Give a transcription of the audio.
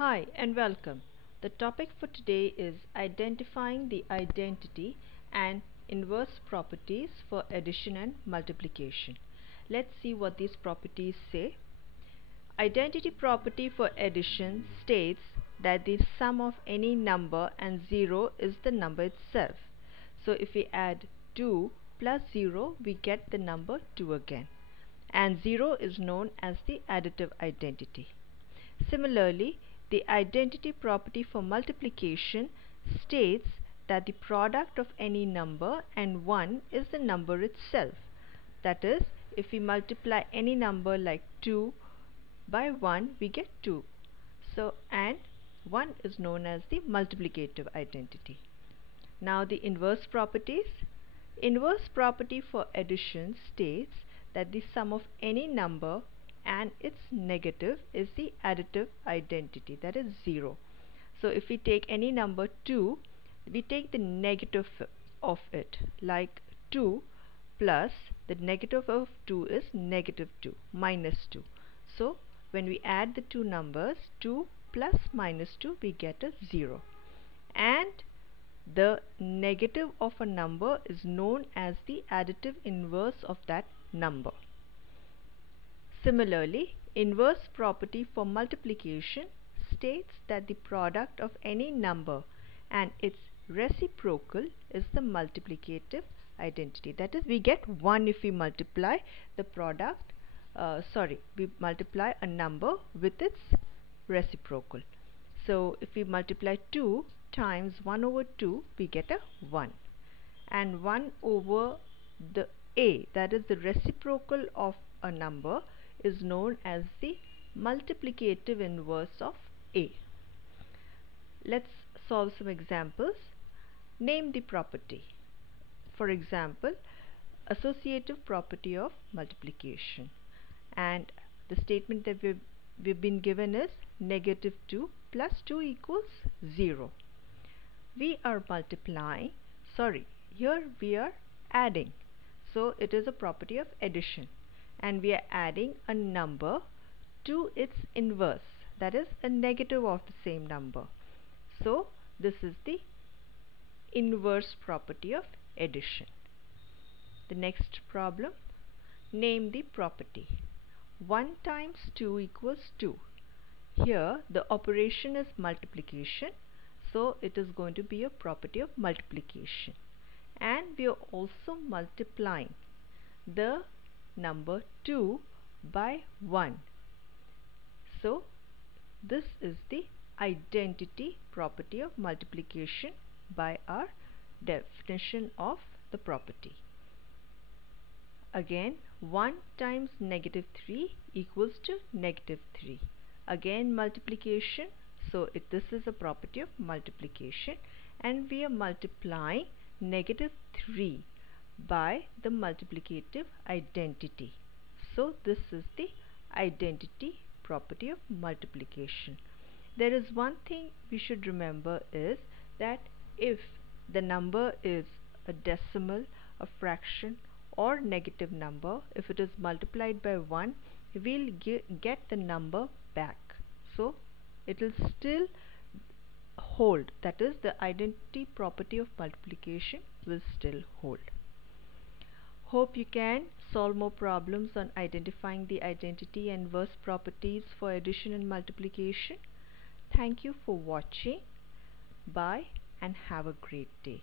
Hi and welcome. The topic for today is identifying the identity and inverse properties for addition and multiplication. Let's see what these properties say. Identity property for addition states that the sum of any number and 0 is the number itself. So if we add 2 plus 0, we get the number 2 again. And 0 is known as the additive identity. Similarly, the identity property for multiplication states that the product of any number and 1 is the number itself. That is, if we multiply any number like 2 by 1, we get 2. And 1 is known as the multiplicative identity. Now the inverse properties. Inverse property for addition states that the sum of any number and its negative is the additive identity, that is 0. So if we take any number 2, we take the negative of it, like 2 plus the negative of 2 is negative 2, minus 2. So when we add the two numbers, 2 plus minus 2, we get a 0. And the negative of a number is known as the additive inverse of that number. Similarly, inverse property for multiplication states that the product of any number and its reciprocal is the multiplicative identity. That is, we get 1 if we multiply the product, we multiply a number with its reciprocal. So if we multiply 2 times 1 over 2, we get a 1. And 1 over the a, that is the reciprocal of a number, is known as the multiplicative inverse of a. Let's solve some examples. Name the property. For example, associative property of multiplication. And the statement that we've been given is negative 2 plus 2 equals 0. We are multiplying, here we are adding. So it is a property of addition. And we are adding a number to its inverse, that is a negative of the same number. So this is the inverse property of addition. The next problem, name the property. 1 times 2 equals 2. Here the operation is multiplication, so it is going to be a property of multiplication. And we are also multiplying the number 2 by 1. So this is the identity property of multiplication by our definition of the property. Again, 1 times negative 3 equals to negative 3. Again multiplication, so this is a property of multiplication, and we are multiplying negative 3 by the multiplicative identity. So this is the identity property of multiplication. There is one thing we should remember is that if the number is a decimal, a fraction, or negative number, if it is multiplied by 1, we'll get the number back. So it will still hold, that is the identity property of multiplication will still hold. Hope you can solve more problems on identifying the identity and inverse properties for addition and multiplication. Thank you for watching. Bye and have a great day.